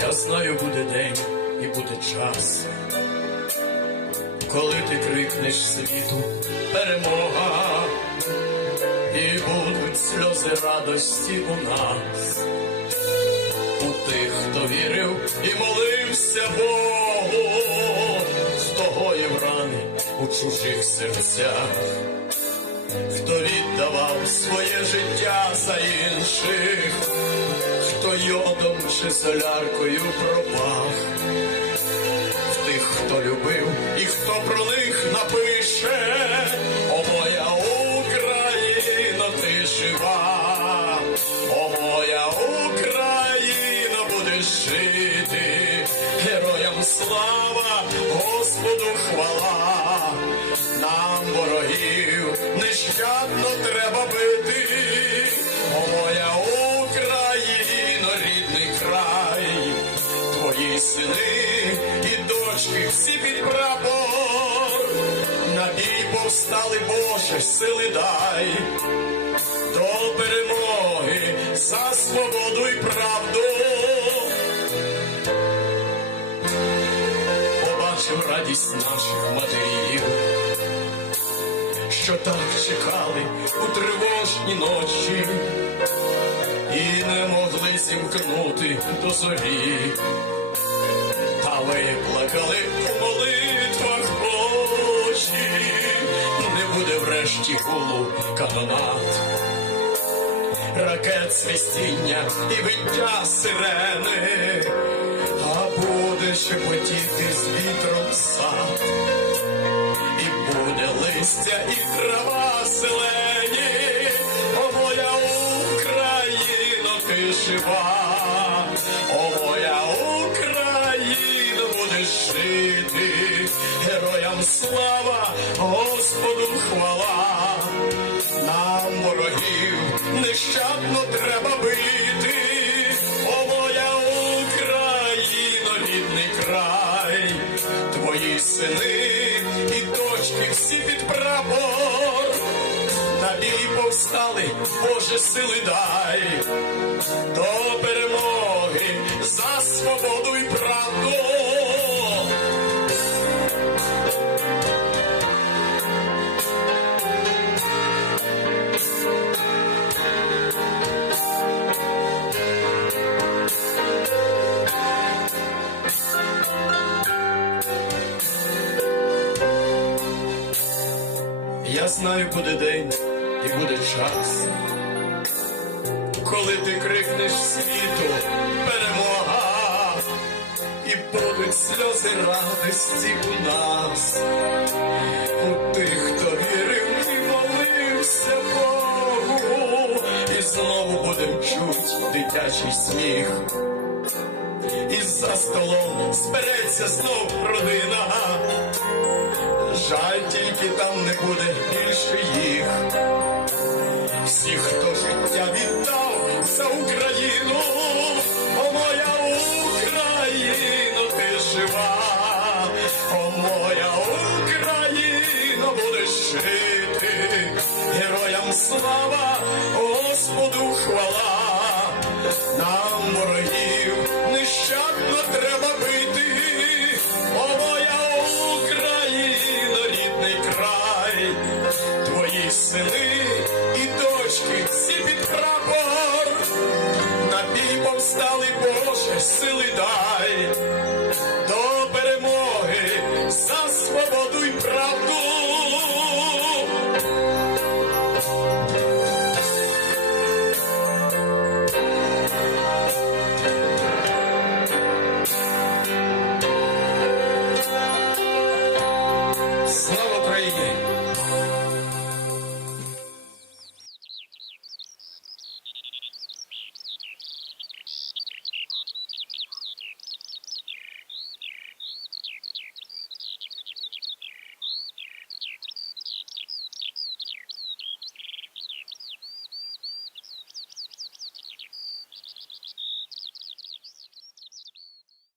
Я знаю, буде день і буде час, коли ти крикнеш світу перемога, і будуть сльози радості у нас, у тих, хто вірив і молився Богу, хто гоїв рани у чужих серцях, хто віддавав своє життя за інших чи соляркою пропах, в тих, хто любив і хто про них напише, о моя Україна, ти жива, о моя Україна, будеш жити, героям слава, Господу хвала, нам ворогів нещадно треба бити, повстали, Боже, сили дай, до перемоги за свободу і правду. Побачив радість наших матерів, що так чекали у тривожні ночі і не могли зімкнути до зорі, та виплакали врешті гулу канонат, ракет свистіння і виття сирени, а буде шепотіти з вітром сад, і буде листя і трава зелені, о моя Україно, ти жива, о моя Україно, будеш жити, героям слава, Господу хвала, нещадно треба бити, о моя Україно, рідний край, твої сини і дочки всі під прапор, на бій повстали, Боже, сили дай, до перемоги за свободу і правду. Я знаю, буде день і буде час, коли ти крикнеш світу перемога, і будуть сльози радості у нас, у тих, хто вірив і молився Богу, і знову будем чуть дитячий сміх. І за столом збереться знов родина. Жаль, тільки там не буде більше їх. Всі